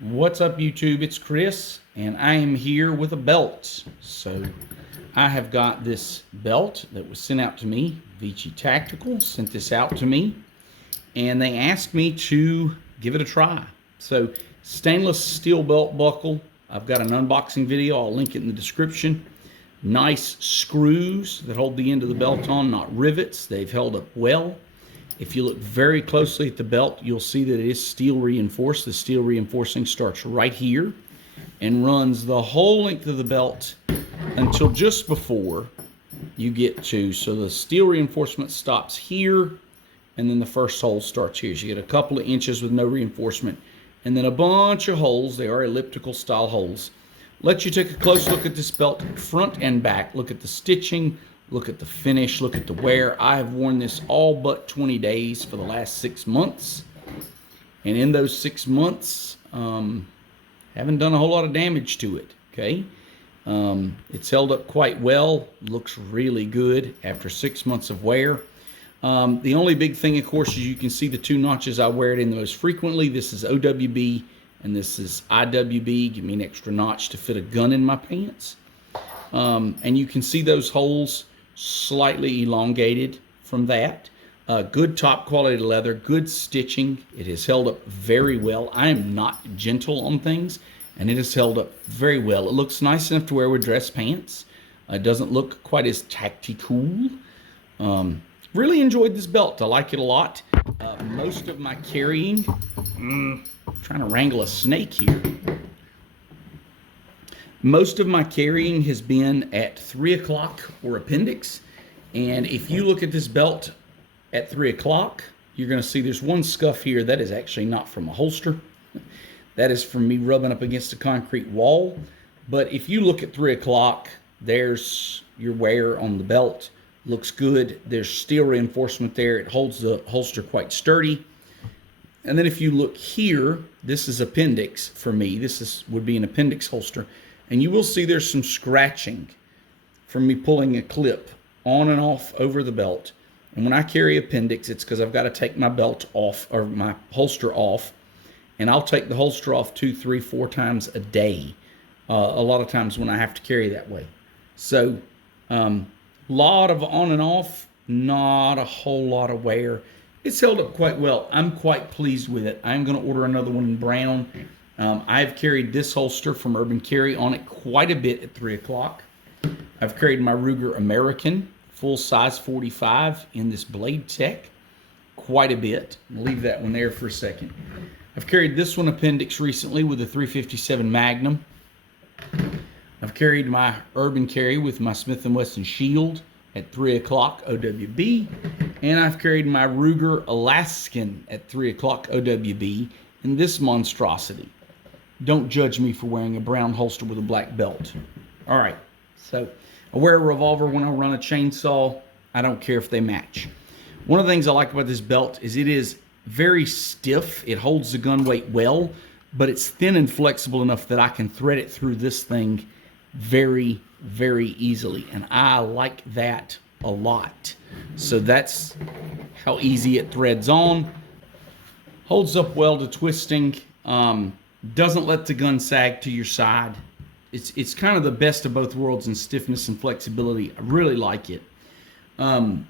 What's up, YouTube? It's Chris, and I am here with a belt. So I have got this belt that was sent out to me. Vici Tactical sent this out to me, and they asked me to give it a try. So stainless steel belt buckle. I've got an unboxing video. I'll link it in the description. Nice screws that hold the end of the belt on, not rivets. They've held up well. If you look very closely at the belt, you'll see that it is steel reinforced. The steel reinforcing starts right here and runs the whole length of the belt until just before you get to. So the steel reinforcement stops here, and then the first hole starts here. So you get a couple of inches with no reinforcement, and then a bunch of holes. They are elliptical style holes. Let you take a close look at this belt front and back. Look at the stitching. Look at the finish, look at the wear. I have worn this all but 20 days for the last 6 months. And in those 6 months, haven't done a whole lot of damage to it, okay? It's held up quite well, looks really good after 6 months of wear. The only big thing, of course, is you can see the two notches I wear it in the most frequently. This is OWB and this is IWB. Give me an extra notch to fit a gun in my pants. And you can see those holes slightly elongated from that. Good top quality leather, good stitching. It has held up very well. I am not gentle on things, and it has held up very well. It looks nice enough to wear with dress pants. It doesn't look quite as tactical. Really enjoyed this belt. I like it a lot. Most of my carrying, trying to wrangle a snake here. Most of my carrying has been at 3 o'clock or appendix. And if you look at this belt at 3 o'clock, you're going to see there's one scuff here. That is actually not from a holster. That is from me rubbing up against a concrete wall. But if you look at 3 o'clock, there's your wear on the belt. Looks good. There's steel reinforcement there. It holds the holster quite sturdy. And then if you look here, this is appendix for me. Would be an appendix holster. And you will see there's some scratching from me pulling a clip on and off over the belt. And when I carry appendix, it's because I've got to take my belt off, or my holster off. And I'll take the holster off 2, 3, 4 times a day. A lot of times when I have to carry that way. So, lot of on and off, not a whole lot of wear. It's held up quite well. I'm quite pleased with it. I'm going to order another one in brown. I've carried this holster from Urban Carry on it quite a bit at 3 o'clock. I've carried my Ruger American full size 45 in this Blade Tech quite a bit. I'll leave that one there for a second. I've carried this one appendix recently with a 357 Magnum. I've carried my Urban Carry with my Smith & Wesson Shield at 3 o'clock OWB. And I've carried my Ruger Alaskan at 3 o'clock OWB in this monstrosity. Don't judge me for wearing a brown holster with a black belt. All right, so I wear a revolver when I run a chainsaw. I don't care if they match. One of the things I like about this belt is it is very stiff. It holds the gun weight well, but it's thin and flexible enough that I can thread it through this thing very, very easily. And I like that a lot. So that's how easy it threads on. Holds up well to twisting. Doesn't let the gun sag to your side. It's kind of the best of both worlds in stiffness and flexibility. I really like it. I'm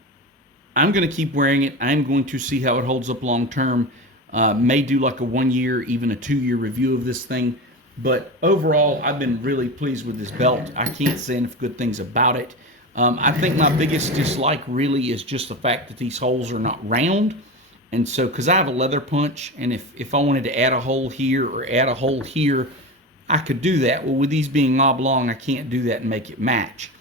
going to keep wearing it. I'm going to see how it holds up long term. May do like a 1 year, even a 2 year review of this thing. But overall, I've been really pleased with this belt. I can't say enough good things about it. I think my biggest dislike really is just the fact that these holes are not round. And so, because I have a leather punch, and if I wanted to add a hole here or add a hole here, I could do that. Well, with these being oblong, I can't do that and make it match.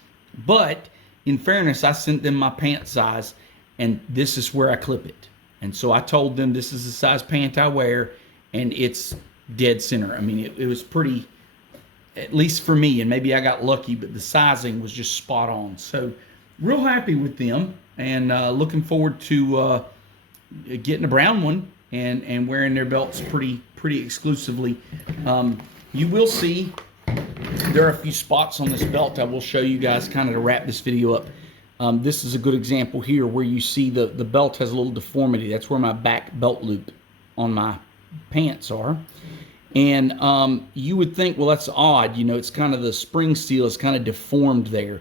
But, in fairness, I sent them my pant size, and this is where I clip it. And so I told them this is the size pant I wear, and it's dead center. I mean, it was pretty, at least for me, and maybe I got lucky, but the sizing was just spot on. So, real happy with them, and looking forward to getting a brown one and wearing their belts pretty exclusively. You will see there are a few spots on this belt I will show you guys kind of to wrap this video up. This is a good example here where you see the belt has a little deformity. That's where my back belt loop on my pants are. And you would think, well, that's odd. You know, it's kind of the spring steel is kind of deformed there.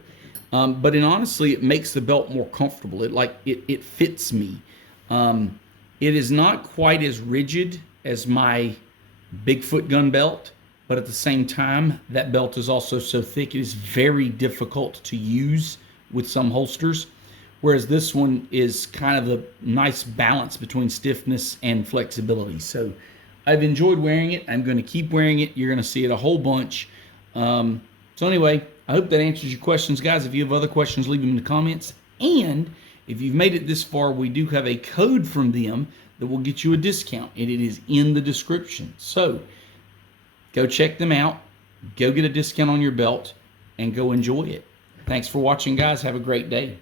But in honestly, it makes the belt more comfortable. It fits me. It is not quite as rigid as my Bigfoot gun belt, but at the same time, that belt is also so thick it is very difficult to use with some holsters. Whereas this one is kind of the nice balance between stiffness and flexibility. So I've enjoyed wearing it. I'm going to keep wearing it. You're going to see it a whole bunch. So anyway, I hope that answers your questions, guys. If you have other questions, leave them in the comments. And if you've made it this far, we do have a code from them that will get you a discount, and it is in the description. So go check them out, go get a discount on your belt, and go enjoy it. Thanks for watching, guys. Have a great day.